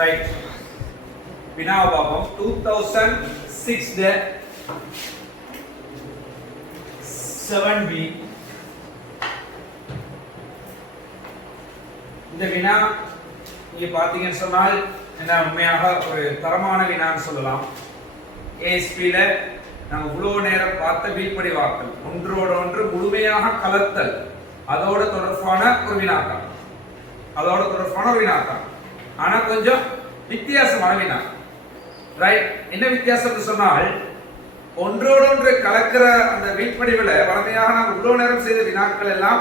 Right. வினாவை பார்ப்போம். 2006 7B. இந்த வினா நீங்க பாத்தீங்கன்னு சொன்னால் என்ன உண்மையாக ஒரு தரமான வினான்னு சொல்லலாம். ஏஎஸ்பில நாங்கள் இவ்வளவு நேரம் பார்த்த வீழ்படிவாக்கல் ஒன்றோட ஒன்று முழுமையாக கலத்தல் அதோட தொடர்பான ஒரு வினாக்கள், ஆனா கொஞ்சம் வித்தியாசமான வினா. ரைட். என்ன வித்தியாசம் சொன்னால் ஒன்றோடு ஒன்று கலக்கிற அந்த வீழ்படிவுல வளமையாக நாங்கள் இவ்வளவு நேரம் செய்த வினாக்கள் எல்லாம்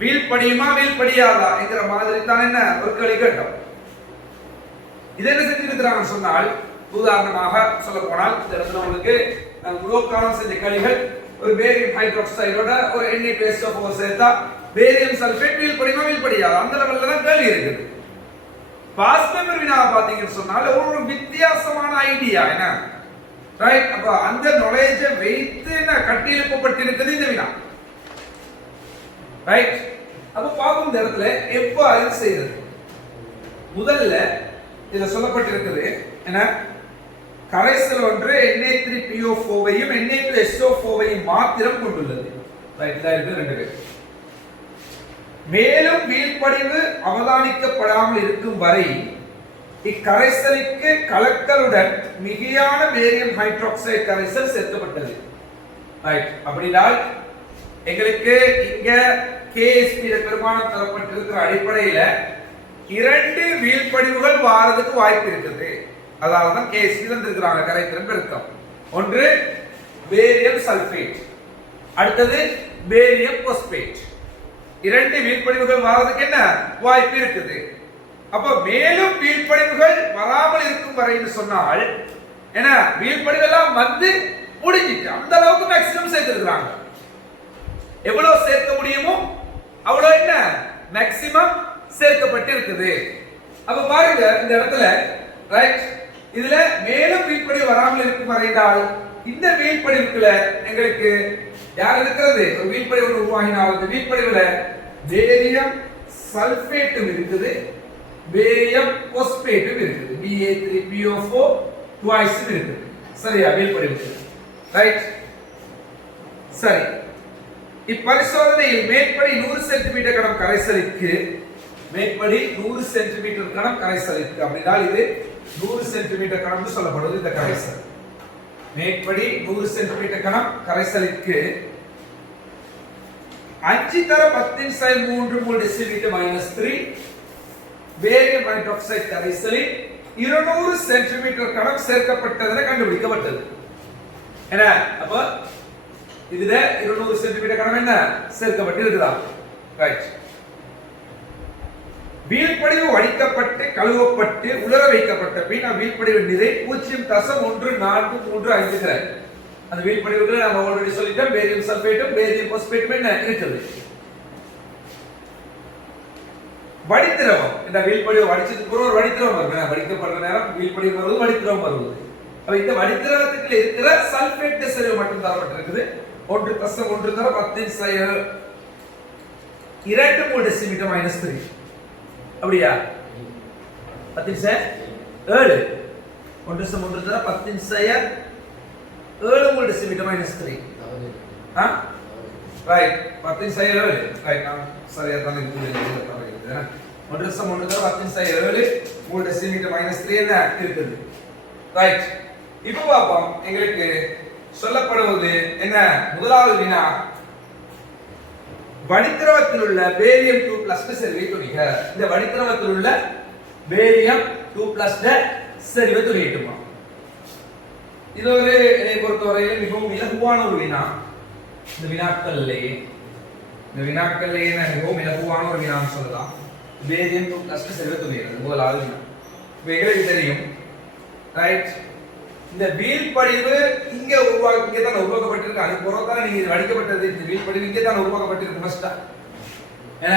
வீழ்படியுமா வீழ்படியாதா என்கிற மாதிரி தான் என்ன ஒரு கேள்வி கேட்டோம். இது என்ன செஞ்சிருக்கிறாங்க சொன்னால், உதாரணமாக சொல்ல போனால் இந்த இடத்துல உங்களுக்கு உலோக்காலம் செஞ்ச கேள்விகள் ஒரு பேரியம் ஹைட்ராக்சைடோட ஒரு Na2SO4 சேர்த்தா பேரியம் சல்பேட் வீழ்படியுமா வீழ்படியாதா அந்த லெவல்ல தான் கேள்வி இருக்குது. பாஸ்பெமர் வினாவை பாத்தீங்கன்னு சொன்னால் ஒரு வித்தியாசமான ஐடியா என்ன. ரைட். அப்ப அந்த நாலேஜ் வைத்து என்ன கட்டி எழுப்பப்பட்டிருக்குது இந்த வினா. ரைட். அப்ப பாப்போம் இந்த இடத்துல எவ்வாறு செய்யறது. முதல்ல இதுல சொல்லப்பட்டிருக்குது என்ன, கரைசல் ஒன்று Na3PO4வையும் Na2SO4வையும் மாத்திரம் கொண்டுள்ளது. ரைட். இதா இருக்கு ரெண்டு பேர். மேலும் வீழ்படிவு அவதானிக்கப்படாமல் இருக்கும் வரை இக்கரைசலுக்கு கலக்கலுடன் மிகையான பேரியம் ஹைட்ராக்சைடு கரைசல் சேர்க்கப்பட்டது. ரைட். அப்படினால் எங்களுக்கு இங்க கேஎஸ்பி பெருமானம் தரப்பட்டிருக்கிற அடிப்படையில இரண்டு வீழ்படிவுகள் வாரதுக்கு வாய்ப்பு இருக்குது. அதாவது தான் கேஎஸ்பி தந்திருக்கிறாங்க கரைத்திறன் பெருக்கம். ஒன்று பேரியம் சல்பேட், அடுத்தது பேரியம் பாஸ்பேட். இரண்டு வீழ்படிவுகள் வாரதுக்கு என்ன வாய்ப்பு இருக்குது. அப்ப மேலும் வீழ்படிவுகள் வராமல் இருக்கும் வரைன்னு சொன்னால் என்ன வீழ்படிவெல்லாம் வந்து முடிஞ்சிட்டு அந்த அளவுக்கு மேக்ஸிமம் சேர்த்திருக்கிறாங்க. எவ்வளவு சேர்க்க முடியுமோ அவ்வளவு என்ன மேக்ஸிமம் சேர்க்கப்பட்டு இருக்குது. அப்ப பாருங்க இந்த இடத்துல ரைட். இதுல மேலும் வீழ்படிவு வராமல் இருக்கும் வரைந்தால் இந்த வீழ்படிவுக்குள்ள எங்களுக்கு யார் இருக்கிறது, ஒரு வீழ்படிவு உருவாகினால் அந்த வீழ்படிவுல பேரியம் சல்பேட்டும் இருக்குது, பேரியம் பாஸ்பேட்டும் இருக்குது, Na3PO4 twice இருக்குது. சரியா வீழ்படிவு. ரைட். சரி. இப்பரிசோதனையில் மேற்படி 100 சென்டிமீட்டர் கனம் கரைசலுக்கு மேற்படி 100 சென்டிமீட்டர் கனம் கரைசலுக்கு அப்படினால் இது 100 சென்டிமீட்டர் கனம் சொல்லப்படுவது இந்த கரைசல். மேற்படி 100 சென்டிமீட்டர் கனம் கரைசலுக்கு 5 தர 10⁻³ மோல் டெசிலிட்டர் -3 பேரியம் ஹைட்ராக்சைடு கரைசலில் 200 சென்டிமீட்டர் கனம் சேர்க்கப்பட்டதென கண்டுபிடிக்கப்பட்டது. என்ன அப்ப இதுல 200 சென்டிமீட்டர் கனம் என்ன சேர்க்கப்பட்டு இருக்குதா. ரைட். வீழ்படிவு வடிக்கப்பட்டு கழுவப்பட்டு உலர வைக்கப்பட்ட பின் வீழ்படிவு நிறை 0.1435 அந்த வீழ்படிவுகளை நம்ம ஆல்ரெடி சொல்லிட்டோம். பேரியம் சல்பேட்டும் பேரியம் பாஸ்பேட்டும் என்ன இருக்குது. வடித்திரவம் இந்த வீழ்படிவு வடிச்சதுக்கு ஒரு வடித்திரவம் வருது. வடிக்கப்படுற நேரம் வீழ்படிவு வருவது வடித்திரவம் வருவது. அப்ப இந்த வடித்திரவத்துக்குள்ள இருக்கிற சல்பேட் செறிவு மட்டும் தரப்பட்டிருக்குது. 1+1 தர 10⁻² மோல் டெசிலிட்டர் -3 அப்படியா 10⁻7 1+1 தர 10⁻7 மோல் டெசிலிட்டர் -3 ரைட் 10⁻7 ரைட். நான் சரியா தான் இருக்குது. 1+1 தர 10⁻7 மோல் டெசிலிட்டர் -3 என்ன இருக்குது. ரைட். இப்போ பாப்போம் எங்களுக்கு சொல்லப்படுவது என்ன. முதலாவது வினா, வடித்திரவத்தில் உள்ள பேரியம் 2+ செறிவை துணிக. இந்த வடித்திரவத்தில் உள்ள பேரியம் 2+ செறிவை துணிட்டுமா. இது ஒரு என்னை பொறுத்தவரையில் மிகவும் இலகுவான ஒரு வினா. இந்த வினாக்கள்லே மிகவும் இலகுவான ஒரு வினான்னு சொல்லலாம். பேரியம் 2+ செறிவை துணிகிறது முதலாவது வினா. எங்களுக்கு தெரியும். ரைட். இந்த வீழ்படிவு இங்க தான் உருவாக்கப்பட்டிருக்கு. அது புறத்தான நீங்க வடிக்கப்பட்டது. இந்த வீழ்படிவு இங்கே தான் உருவாக்கப்பட்டிருக்கு. ஃபர்ஸ்டா என்ன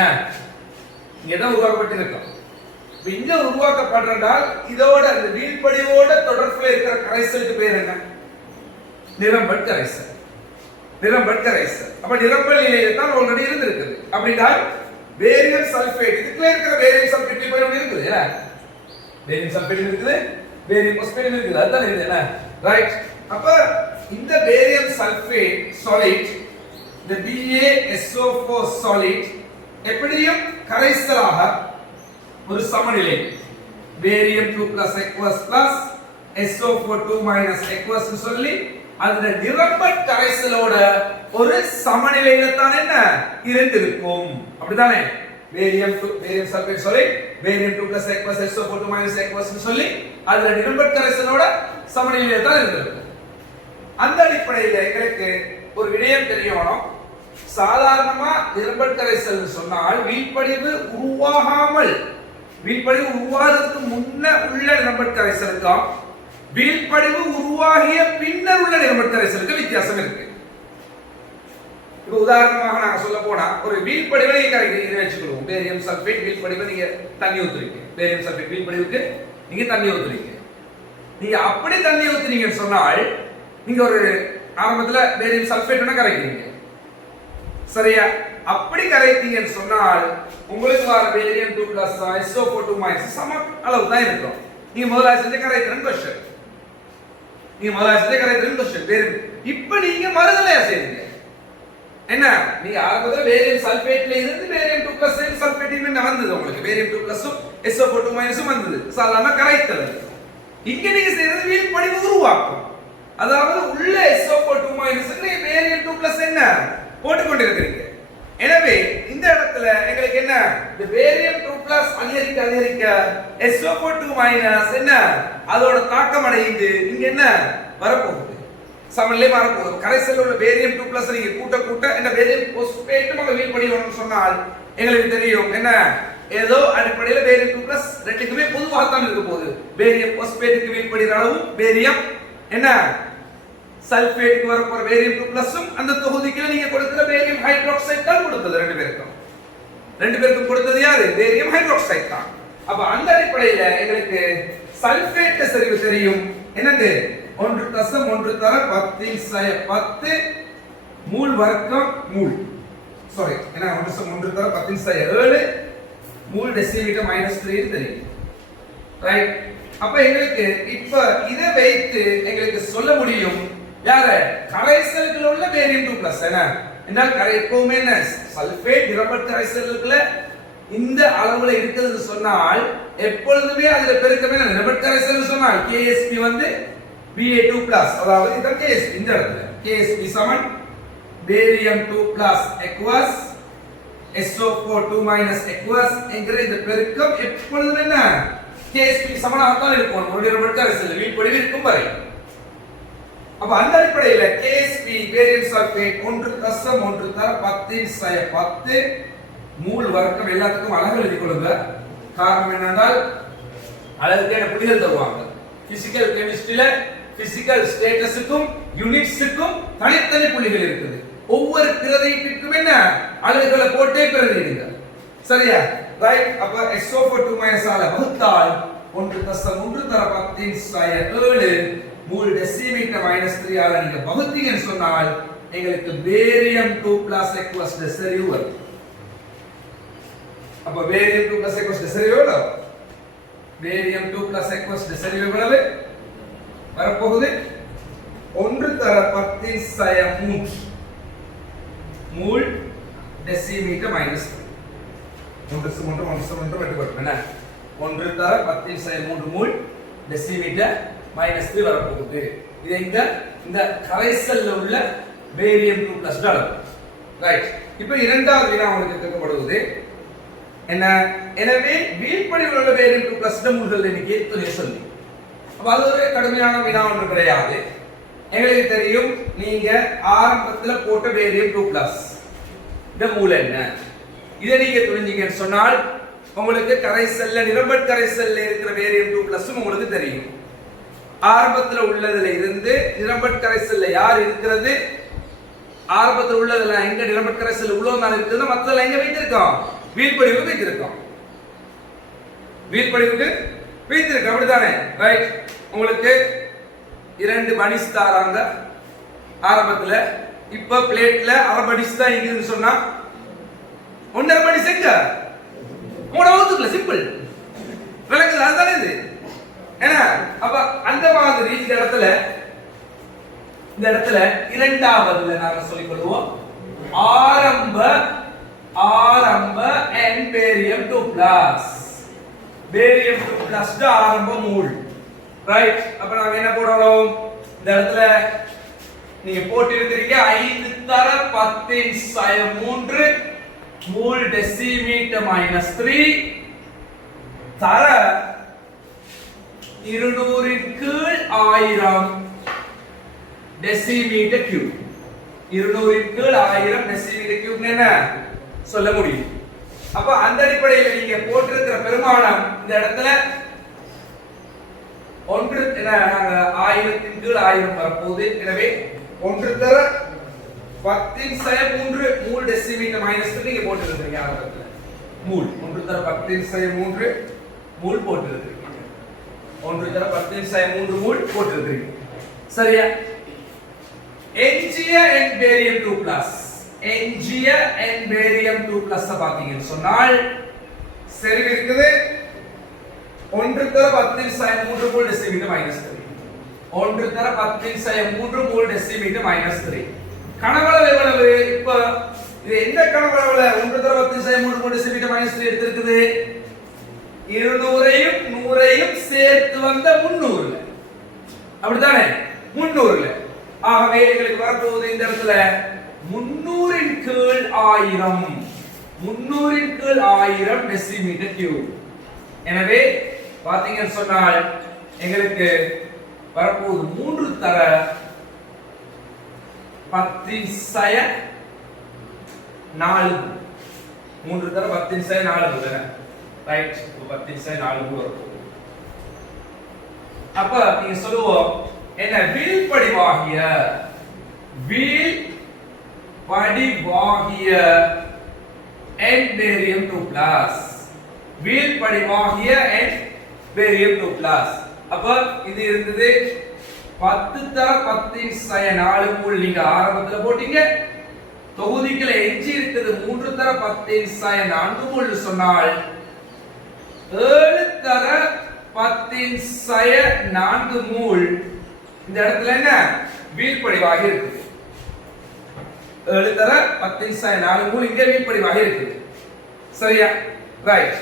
இங்க தான் உருவாக்கப்பட்டிருக்கும். இங்க உருவாக்கப்படுறதால் இதோட இந்த வீழ்படிவோட தொடர்புல இருக்கிற கரைசலுக்கு பேர் என்ன, நிரம்பல் கரைசல். நிரம்பல் கரைசல். அப்ப நிரம்பல் நிலையில தான் ஆல்ரெடி இருந்திருக்குது. அப்படின்னா பேரியம் சல்பேட் இதுக்குள்ள இருக்கிற பேரியம் சல்பேட் போய் இருக்குது. பேரியம் சல்பேட் இருக்குது, பேரியம் பாஸ்பேட் இருக்குது. அதுதான் இது என்ன, ரைட்? அப்ப இந்த பேரியம் சல்பேட் சாலிட், இந்த BaSO4 சாலிட் எப்படியும் கரைசலாக ஒரு சமநிலை barium 2+ aqueous plus SO4 2- aqueous சொல்லி அதுல நிரம்பட் கரைசலோட ஒரு சமநிலையில தான் என்ன இருந்திருக்கும். அப்படிதானே? Barium sulphate solid barium 2+ aqueous SO4 2- aqueous சொல்லி அதுல நிரம்பட் கரைசலோட சமநிலையில தான் இருந்திருக்கும். அந்த அடிப்படையில் எங்களுக்கு ஒரு விடயம் தெரியணும். சாதாரணமா நிரம்பட் கரைசல் சொன்னால் வீழ்படிவு உருவாகிறதுக்கு முன்ன உள்ள நிரம்பட் கரைசலுக்கும் வீழ்படிவு உருவாகிய பின்னர் உள்ள நிரம்பட் கரைசலுக்கு வித்தியாசம் இருக்கு. இப்ப உதாரணமாக நாங்க சொல்ல போனா ஒரு வீழ்படிவை நீங்க கரைக்கிறீங்க வச்சுக்கொள்வோம். பேரியம் சல்பேட் வீழ்படிவை நீங்க தண்ணி ஊத்துறீங்க. பேரியம் சல்பேட் வீழ்படிவுக்கு நீங்க தண்ணி ஊத்துறீங்க. நீங்க அப்படி தண்ணி ஊத்துறீங்கன்னு சொன்னால் நீங்க ஒரு ஆரம்பத்துல பேரியம் சல்பேட் கரைக்கிறீங்க, சரியா? அப்படி கரைத்தீங்கன்னு சொன்னால் உங்களுக்கு வர பேரியம் 2+ SO4 2- சம அளவு தான் இருக்கும். நீங்க முதல்ல செஞ்ச கரைத்திறன் கொஸ்டின், இப்ப நீங்க மறுதலையா செய்றீங்க. என்ன, நீங்க ஆரம்பத்துல பேரியம் சல்பேட்ல இருந்து பேரியம் 2+ சல்பேட் வந்தது, உங்களுக்கு பேரியம் 2+ SO4 2- வந்தது, சாதாரண கரைத்தல். இங்க நீங்க செய்யறது வீழ்படிவு உருவாக்கும். அதாவது உள்ள SO4 2- நீங்க பேரியம் 2+ என்ன போட்டுக்கொண்டிருக்கிறீங்க. எனவே இந்த இடத்துல எங்களுக்கு என்ன, இந்த பேரியம் 2+ அதிகரிக்க SO4 2- என்ன அதோட தாக்கம் அடைந்து இங்க என்ன வரப்போகுது, சமநிலை வரப்போகுது. கரைசல்ல உள்ள பேரியம் 2+ நீங்க கூட்ட என்ன பேரியம் பாஸ்பேட்டும் அங்க வீழ்படியணும்னு சொன்னால் எங்களுக்கு தெரியும் என்ன, ஏதோ அடிப்படையில் பேரியம் 2+ ரெண்டுக்குமே பொதுவாக தான் இருக்க போகுது. பேரியம் பாஸ்பேட்டுக்கு வீழ்படிற அளவு பேரியம் என்ன சல்பேட்டுக்கு வர போற பேரியம் 2+ம் அந்த தொகுதிக்கு நீங்க கொடுக்கிற பேரியம் ஹைட்ராக்சைடு தான் கொடுத்தது. ரெண்டு பேருக்கும் கொடுத்தது யாரு? பேரியம் ஹைட்ராக்சைடு தான். அப்ப அந்த அடிப்படையில் எங்களுக்கு சல்பேட் செறிவு தெரியும். என்னது? 1.1 தர 10 மூல் வர்க்கம் மூல், சாரி என்ன 1.1 தர 10⁻7 மூல் டெசிமீட்டர் -3 தெரியும், ரைட்? அப்ப எங்களுக்கு இப்ப இதை வைத்து எங்களுக்கு சொல்ல முடியும் யார கரைசல்கள் உள்ள பேரியம் 2+ என்ன என்றால் எப்பவுமே என்ன சல்பேட் நிரம்பட் கரைசல்கள இந்த அளவுல இருக்குதுன்னு சொன்னால் எப்பொழுதுமே அதுல பெருக்கமே நிரம்பட் கரைசல் சொன்னால் KSP வந்து Ba2+, அதாவது இந்த KSP இந்த இடத்துல KSP சமன் பேரியம் 2+ aqueous SO4 2- aqueous என்கிற இந்த பெருக்கம் எப்பொழுதுமே என்ன KSP சமனாகத்தான் இருக்கும் ஒரு நிரம்பட் கரைசல் வீழ்படிவு இருக்கும் வரை. அப்ப அந்த அடிப்படையில் KSP பேரியம் சல்பேட் 1.1 தர 10⁻10 மூல் வர்க்கம் எல்லாத்துக்கும் அலகு எழுதி கொள்ளுங்க. காரணம் என்னென்றால் அலகுக்கு என்ன புள்ளிகள் தருவாங்க. பிசிக்கல் கெமிஸ்ட்ரியில பிசிக்கல் ஸ்டேட்டஸுக்கும் யூனிட்ஸுக்கும் தனித்தனி புள்ளிகள் இருக்குது. ஒவ்வொரு பிரதியீட்டுக்கும் என்ன அலகுகளை போட்டே பிரதியிடுங்க, சரியா? ரைட்? அப்ப SO4 2- ஆல வகுத்தால் 1.1 தர 10⁻7 மூல் டெசிமீட்டர் -3 ஆல நீங்க வகுத்தீங்கன்னு சொன்னால் எங்களுக்கு பேரியம் 2+ aqueous செறிவு வரும். அப்ப பேரியம் 2+ aqueous செறிவு எவ்வளவு? பேரியம் 2+ aqueous செறிவு எவ்வளவு வரப்போகுது? 1 தர 10⁻3 மூல் டெசிமீட்டர் -3. 1 தர 10⁻3 மூல் டெசிமீட்டர் -3 வரப்போகுது. இது இந்த கரைசல்ல உள்ள பேரியம் 2+ அளவு, ரைட்? இப்போ இரண்டாவது வினா உங்களுக்கு கேட்கப்படுவது என்ன, எனவே வீழ்படிவில் உள்ள பேரியம் 2+ மூல்கள் எண்ணிக்கை எத்தனை சொல்லி. அப்ப அது ஒரு கடுமையான வினா ஒன்று கிடையாது. எங்களுக்கு தெரியும் நீங்க ஆரம்பத்துல போட்ட பேரியம் 2+ இந்த மூல் என்ன, இதை நீங்க தெரிஞ்சீங்கன்னு சொன்னால் உங்களுக்கு கரைசல்ல நிரம்பட் கரைசல்ல இருக்கிற பேரியம் 2+ உங்களுக்கு தெரியும். ஆரம்பத்துல உள்ளதுல இருந்து நிரம்பட் கரைசல்ல யார் இருக்கிறது, ஆரம்பத்துல உள்ளதுல எங்க நிரம்பட் கரைசல் உள்ள இருக்குதுன்னா மத்தல எங்க வைத்திருக்கோம், வீழ்படிவுக்கு வைத்திருக்கோம், அப்படிதானே, ரைட்? உங்களுக்கு 2 பனிஸ் தாராங்க ஆரம்பத்துல. இப்ப பிளேட்ல அரை பனிஸ் தான் இருக்குதுன்னு சொன்னா 1.5 பனிஸ் எங்க மூணாவதுக்குள்ள சிம்பிள் விளக்குது. அதுதானே இது ஏன்னா அப்ப அந்த மாதிரி இந்த இடத்துல இரண்டாவதுல நாங்க சொல்லிக் கொள்வோம் ஆரம்ப and barium 2 plus barium 2 plus ஆரம்ப மூல் ரைட். அப்ப நாங்க என்ன போடுறோம் இந்த இடத்துல நீங்க போட்டிருக்கிறீங்க 5 தர 10⁻³ மூல் டெசிமீட்டர் -3 தர 200/1000 டெசிமீட்டர் கியூப். 200/1000 டெசிமீட்டர் கியூப் என்ன சொல்ல முடியும். அப்ப அந்த அடிப்படையில் நீங்க போட்டிருக்கிற பெருமானம் இந்த இடத்துல 1 நாங்க 1000/1000 வரப்போகுது. எனவே 1 தர 10⁻³ மூல் டெசிமீட்டர் -3 நீங்க போட்டிருக்கீங்க ஆரம்பத்துல. மூல் 1 தர 10⁻³ மூல் போட்டிருக்கீங்க. 1 தர 10⁻³ மூல் போட்டிருக்கீங்க. சரியா? எஞ்சிய and barium 2 plus எஞ்சிய and barium 2 plus பாத்தீங்கன்னு சொன்னால் செறிவு இருக்குது 1 தர 10⁻³ மூல் டெசிமீட்டர் -3. 1 தர 10⁻³ மூல் டெசிமீட்டர் -3. கனவளவு எவ்வளவு? இப்ப இது எந்த கனவளவுல 1 தர 10⁻³ மூல் டெசிமீட்டர் -3 எடுத்திருக்குது? 200ஐயும் 100ஐயும் சேர்த்து வந்த 300ல. அப்படிதானே? 300ல. ஆகவே எங்களுக்கு வரப்போகுது இந்த இடத்துல 300/1000 300/1000 டெசிமீட்டர் கியூப். எனவே பாத்தீங்கன்னு சொன்னால் எங்களுக்கு வரப்போகுது 3 தர 10⁻⁴. 3 தர 10⁻⁴ ரைட். 10⁻⁴ வரும். அப்ப நீங்க சொல்லுவோம் என்ன? வீழ்படிவாகிய and barium 2 plus வீழ்படிவாகிய and barium 2 plus. அப்ப இது இருந்தது 10 தர 10⁻⁴ மூல் நீங்க ஆரம்பத்துல போட்டீங்க. தொகுதிக்குள்ள எஞ்சி இருக்குது 3 தர 10⁻⁴ மூல் சொன்னால் 7 தர 10⁻⁴ மூல் இந்த இடத்துல என்ன வீழ்படிவாகி இருக்குது. 7 தர 10⁻⁴ மூல் இங்க வீழ்படிவாகி இருக்குது. சரியா? ரைட்.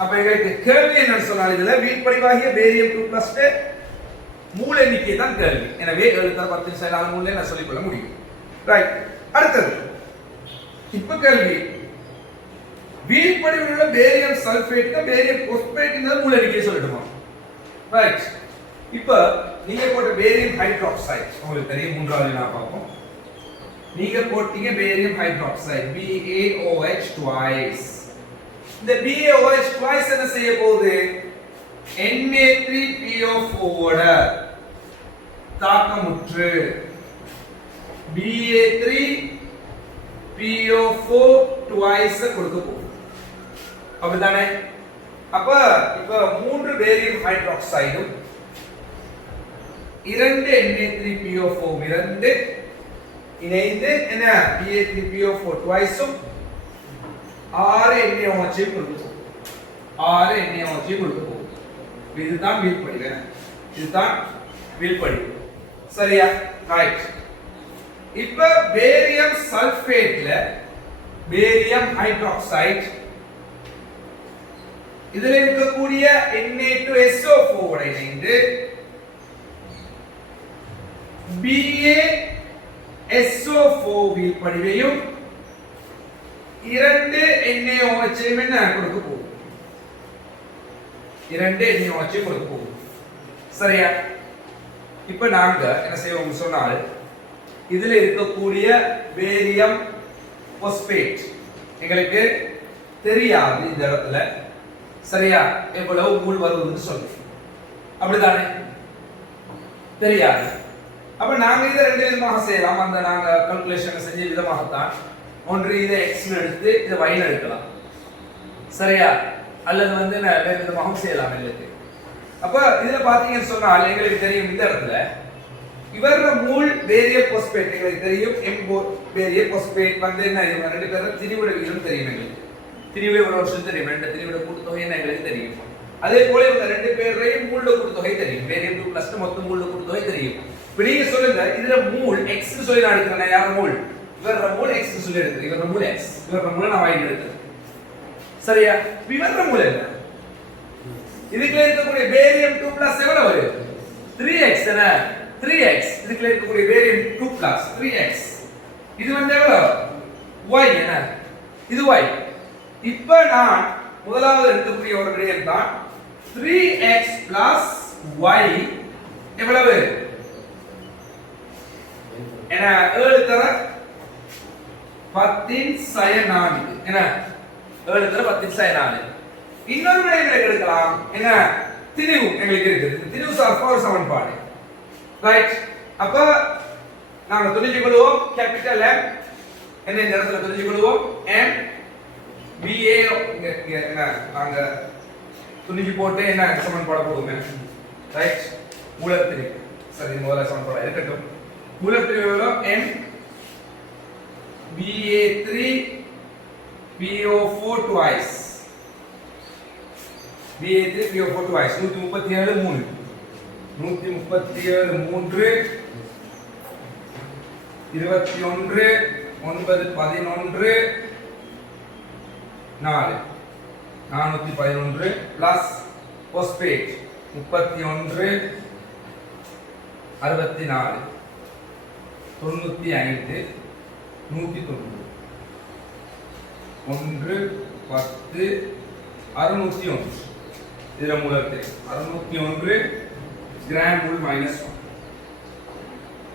அப்ப எங்களுக்கு கேள்வி என்னன்னு சொன்னால் இதுல வீழ்படிவாகிய பேரியம் 2 plus மூல எண்ணிக்கை தான் கேள்வி. எனவே 7 தர 10⁻⁴ மூல நான் சொல்லிக் கொள்ள முடியும். ரைட். அடுத்தது இப்ப கேள்வி வீழ்படிவில் உள்ள பேரியம் சல்பேட் பேரியம் பாஸ்பேட் மூல எண்ணிக்கை சொல்லட்டுமா? ரைட். இப்ப நீங்க போட்ட பேரியம் ஹைட்ராக்சைடு உங்களுக்கு தெரியும். மூன்றாவது நான் பார்ப்போம். நீங்க போட்டீங்க பேரியம் ஹைட்ராக்சைடு BaOH twice. இந்த BaOH twice என்ன செய்ய போகுது? Na3PO4 ஓட தாக்கமுற்று Ba3PO4 twice கொடுக்க போகுது. அப்படிதானே? அப்ப இப்ப 3 பேரியம் ஹைட்ராக்சைடும் 2 Na3PO4 2 இணைந்து என்ன Ba3PO4 twiceம் 6 NaOH கொடுக்க போகுது. 6 NaOH கொடுக்க போகுது. இதுதான் வீழ்படிவு. இதுதான் வீழ்படிவு. சரியா? ரைட். இப்ப பேரியம் சல்பேட்ல பேரியம் ஹைட்ராக்சைடு இதுல இருக்கக்கூடிய Na2SO4 ஓட இணைந்து BaSO4 வீழ்படிவையும் 2 NaOH என்ன கொடுக்க போகுது? 2 NaOH கொடுக்க போகுது. சரியா? இப்ப நாங்க என்ன செய்வோம் சொன்னால் இதுல இருக்கக்கூடிய பேரியம் பாஸ்பேட் எங்களுக்கு தெரியாது இந்த இடத்துல. சரியா? எவ்வளவு மூல் வருதுன்னு சொல்லு. அப்படிதானே? தெரியாது. அப்ப நாங்க இதை 2 விதமாக செய்யலாம். அந்த நாங்க கால்குலேஷன் செஞ்ச விதமாகத்தான். ஒன்று இதை x எடுத்து இதை y எடுக்கலாம். சரியா? அல்லது வந்து வேற விதமாக செய்யலாம் எங்களுக்கு. அப்ப இதுல பாத்தீங்கன்னு சொன்னால் எங்களுக்கு தெரியும் இந்த இடத்துல இவர மூல் பேரியம் பாஸ்பேட் எங்களுக்கு தெரியும். பேரியம் பாஸ்பேட் வந்து என்ன இவங்க 2 பேரும் திரிவிட வீதம் தெரியும் எங்களுக்கு. திரிவிட ஒரு வருஷம் தெரியும். 2 திரிவிட கூட்டுத்தொகை என்ன எங்களுக்கு தெரியும். அதே போல இந்த ரெண்டு பேரையும் மூல்ல கூட்டுத்தொகை தெரியும். வேரியபிள் 2 பிளஸ் மொத்த மூல்ல கூட்டுத்தொகை தெரியும். இப்போ நீங்க சொல்லுங்க இதுல மூல் x னு சொல்லி நான் எடுக்கிறேன். யார் மூல்? இவர மூல் x னு சொல்லி எடுக்கிறேன். இவர மூல் x. இவர மூல நான் y எடுக்கிறேன். சரியா? இவர மூல் என்ன? இதுக்குள்ள இருக்கக்கூடிய வேரியபிள் 2 பிளஸ் எவ்வளவு வரும்? 3x தானே? 3x. இதுக்குள்ள இருக்கக்கூடிய வேரியபிள் 2 பிளஸ் 3x. இது வந்து எவ்வளவு? y என்ன? இது y. இப்போ நான் முதலாவது எடுக்கக்கூடிய ஒரு விடயம் தான் 3x plus y எவ்வளவு? என்ன 7 தர 10 sin 4 என்ன 7 தர 10 sin 4. இன்னொரு விடயம் எடுக்கலாம். என்ன திரிவு எங்களுக்கு இருக்குது. திரிவு சார்பா ஒரு சமன்பாடு. ரைட். அப்ப நாங்க தெரிஞ்சுக்கொள்வோம் கேபிட்டல் M என்ன இந்த இடத்துல தெரிஞ்சுக்கொள்வோம் M BA இங்க என்ன நாங்க துணிஞ்சு போட்டு என்ன சமன்பாடு போடுவோமே. ரைட். மூலத்திரிவு. சரி முதல்ல சமன்பாடு இருக்கட்டும். மூலத்திரிவு எவ்வளவு? M BA3 PO4 twice. BA3 PO4 twice 137 3 137 3 21 9 11 4 411 plus போஸ்ட்பேட் 31 64 95 190 1 10 601 இதுல மூலத்தில் 601 gram மூல் minus 1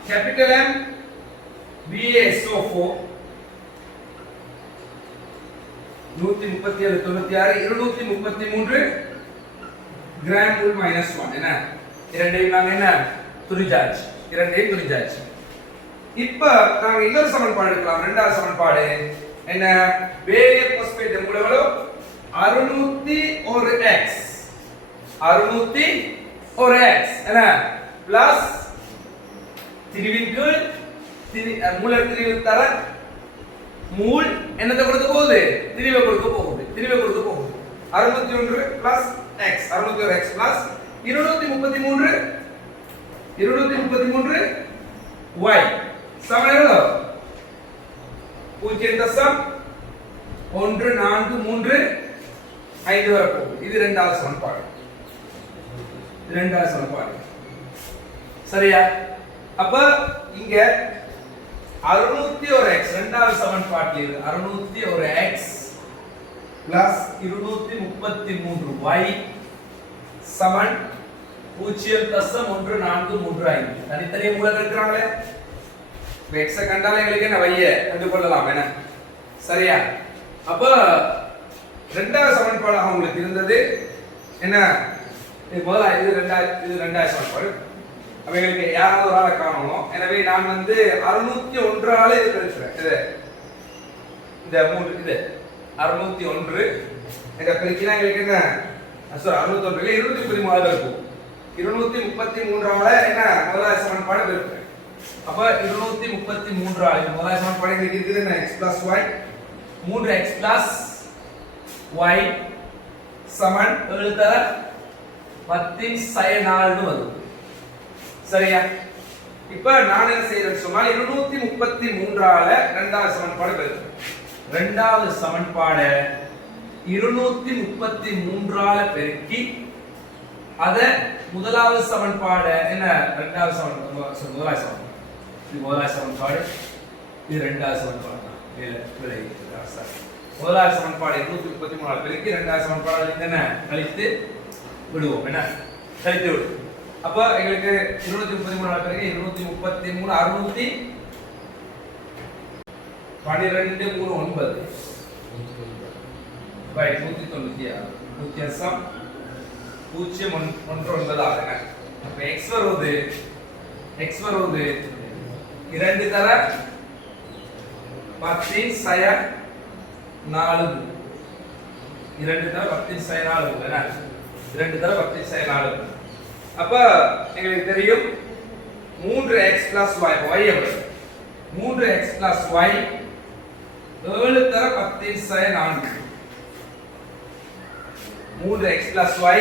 capital M BaSO4 137 96 233 gram மூல் minus 1 என்ன இரண்டையும் நாங்க என்ன துரிஜாச்சு இரண்டையும் துரிஜாச்சு. இப்ப நாங்க இன்னொரு சமன்பாடு எடுக்கலாம். இரண்டாவது சமன்பாடு என்ன வேரியபிள் போஸ்ட்பேட் மூலம் எவ்வளவு 601x 601x என்ன பிளஸ் திரிவின் கீழ் மூலர் திரிவு தர மூல் என்னத்தை கொடுக்க போகுது? திரிவை கொடுக்க போகுது. 601 plus x 601x plus 233 y சமம் எவ்வளவு? 0.143 5 வர போகுது. இது இரண்டாவது சமன்பாடு. சரியா? அப்ப இங்க 601x இரண்டாவது சமன்பாட்டில் 601x பிளஸ் 233y சமன் 0.1435 தனித்தனி மூலங்கள் இருக்கிறாங்களே. x கண்டால எங்களுக்கு என்ன y கண்டுகொள்ளலாம் என்ன. சரியா? அப்ப இரண்டாவது சமன்பாடாக உங்களுக்கு இருந்தது என்ன? முதல்ல இது இரண்டாவது சமன்பாடு. அவைகளுக்கு யாராவது ஒரு ஆளை காணணும். எனவே நான் வந்து 601 ஆளை இது பெருக்கிறேன். இது இந்த மூணு இது 601 எங்க பெருக்கினா எங்களுக்கு என்ன? சாரி 601 233 ஆளை இருக்கும். 233 ஆளை என்ன முதலாவது சமன்பாடு பெருக்கிறேன். அப்ப 233 ஆளை முதலாவது சமன்பாடு எங்களுக்கு இருக்குது என்ன? x plus y 3x plus y சமன் 7 தர 10 sin 4 வரும். சரியா? இப்ப நான் என்ன செய்யறேன்னு சொன்னா 233 ஆல இரண்டாவது சமன்பாடு பெருக்கிறேன். இரண்டாவது சமன்பாடு 233 ஆல பெருக்கி அத முதலாவது சமன்பாடு என்ன? இரண்டாவது சமன்பாடு முதலாவது சமன்பாடு இது முதலாவது சமன்பாடு இது இரண்டாவது சமன்பாடு தான். விலை முதலாவது சமன்பாடு 233 ஆல பெருக்கி இரண்டாவது சமன்பாடு என்ன கழித்து விடுவோம். என்ன கழித்து விடுவோம். அப்ப எங்களுக்கு 233 ஆல பெருக்கி 233 600 12 3 9 பை 196 வித்தியாசம் 0.19 ஆகுங்க. அப்ப x வருவது 2 தர 10 sin 4 2 தர 10 sin 4 என்ன 2 தர 10 sin 4. அப்ப எங்களுக்கு தெரியும் 3x plus y எவ்வளவு? 3x plus y 7 தர 10 sin 4 3x plus y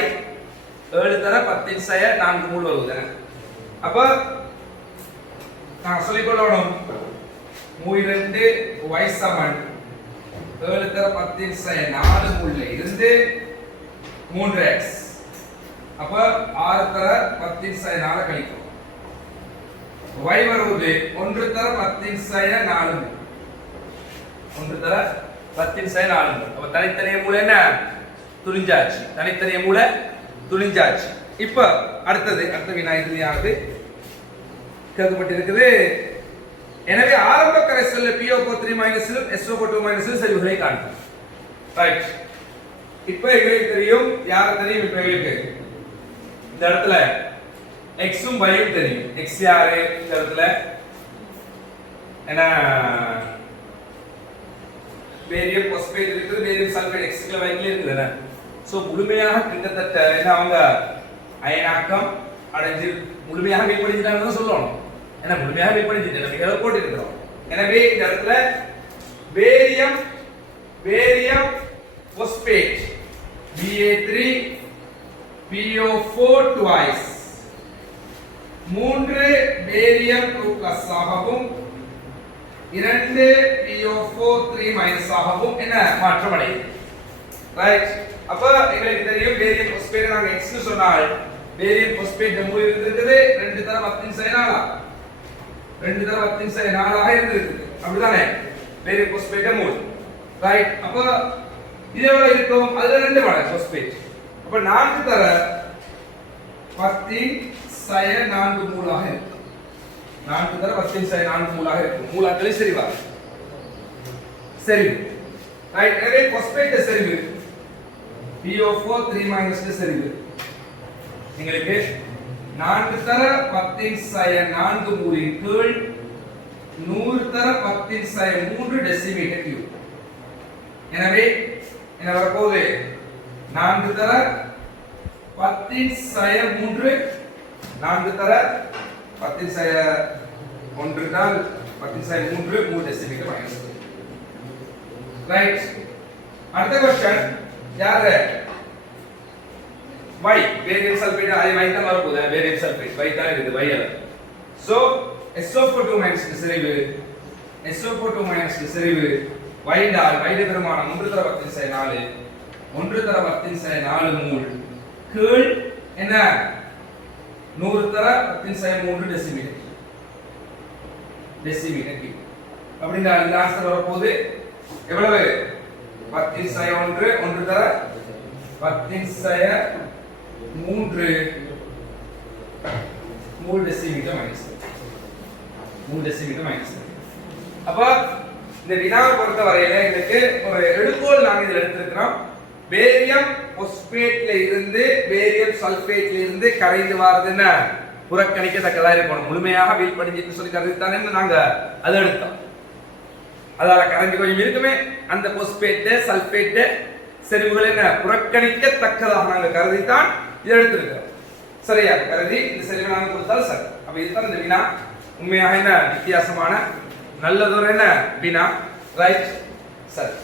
7 தர 10 இன் சய 4 மூல் வருது. அப்ப நான் சொல்லிக்கொள்ளணும் 2 y சமன் 7 தர 10 இன் சய 4 மூல்ல இருந்து 3x. அப்ப 6 தர 10 இன் சய 4 கழிக்கும். y வருவது 1 தர 10 இன் சய 4 மூல். 1 தர 10 இன் சய 4 மூல். அப்ப தனித்தனிய மூல என்ன துளிஞ்சாச்சு. தனித்தனிய மூல துளிஞ்சாச்சு. இப்ப அடுத்த வினா இதுலயாவது கேட்கப்பட்டிருக்குது. எனவே ஆரம்ப கரைசல்ல PO3 மைனஸிலும் SO2 மைனஸிலும் செறிவுகளை காண்க. ரைட். இப்ப எங்களுக்கு தெரியும், யார தெரியும் இப்ப எங்களுக்கு இந்த இடத்துல x உம் y உம் தெரியும். x யாரு இந்த இடத்துல என்ன பேரியம் பாஸ்பேட் இருக்குது, பேரியம் சல்பேட் x க்குள்ள y க்குள்ள இருக்குது. சோ முழுமையாக கிட்டத்தட்ட என்ன அவங்க அயனாக்கம் அடைஞ்சு முழுமையாக வெளிப்படுத்திட்டாங்கன்னு சொல்லணும். என்ன முழுமையாக வெளிப்படுத்திட்டு நம்ம போட்டு இருக்கிறோம். எனவே இந்த இடத்துல barium phosphate Ba3 PO4 twice 3 barium 2+ ஆகவும் 2 PO4 3- ஆகவும் என்ன மாற்றமடையும். ரைட். அப்ப எங்களுக்கு தெரியும் பேரியம் பாஸ்பேட் நாங்க x னு சொன்னால் பேரியம் பாஸ்பேட் மூல இருந்திருக்குது 2 தர 10 இன் சய 4 2 தர 10 இன் சய 4 ஆக இருந்திருக்கு. அப்படிதானே பேரியம் பாஸ்பேட் மூல. ரைட். அப்ப இது எவ்வளவு இருக்கும்? அதுல 2 மடங்கு பாஸ்பேட். அப்ப 4 தர 10 இன் சய 4 மூலாக இருக்கும். 4 தர 10 இன் சய 4 மூலாக இருக்கும். மூலத்திலே சரிவா சரி. ரைட். எனவே பாஸ்பேட் சரிவு PO4 3- சரிவு உங்களுக்கு 4 தர 10 இன் சய 4 மூலின் கீழ் 100 தர 10 இன் சய 3 டெசிமீட்டர் கியூப். எனவே என்ன வரப்போகுது? 4 தர 10 இன் சய 3 4 தர 10 இன் சய 1 தான் 10 இன் சய 3 டெசிமீட்டர் மைனஸ். ரைட். அடுத்த क्वेश्चन யாரு? y பேரியம் சல்பேட் அது y தான் வர போகுது. பேரியம் சல்பேட் y தான் இருக்குது y அல. சோ SO4 மைனஸ் செறிவு SO4 மைனஸ் செறிவு y டால் y ட பெருமானம் 1 தர 10 இன் சய 4 1 தர 10 இன் சய 4 மூல் கீழ் என்ன 100 தர 10 இன் சய 3 டெசிமீட்டர் கியூப். அப்படினா இந்த ஆன்சர் வர போகுது எவ்வளவு? 10 இன் சய 1 1 தர 10 இன் சய 3 மூல் டெசிமீட்டர் மைனஸ் 3 டெசிமீட்டர் மைனஸ். அப்ப இந்த வினாவை பொறுத்த வரையில எனக்கு ஒரு எடுகோல் நாங்க இதில் எடுத்திருக்கிறோம். பேரியம் பாஸ்பேட்ல இருந்து பேரியம் சல்பேட்ல இருந்து கரைந்து வரதுன்னா புறக்கணிக்கத்தக்கதா இருக்கணும். முழுமையாக வீழ்படிஞ்சிட்டு சொல்லி கருதித்தானே நாங்க அதை எடுத்தோம். அதால கரைஞ்சி கொஞ்சம் இருக்குமே அந்த பாஸ்பேட் சல்பேட் செறிவுகள் என்ன புறக்கணிக்கத்தக்கதாக நாங்க கருதித்தான் இதை எடுத்திருக்கிறோம். சரியா கருதி இந்த செறிவை நாங்க கொடுத்தாலும் சரி. அப்ப இதுதான் இந்த வினா. உண்மையாக என்ன வித்தியாசமான நல்லதொரு என்ன வினா. ரைட். சரி.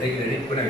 ரெடி பண்ண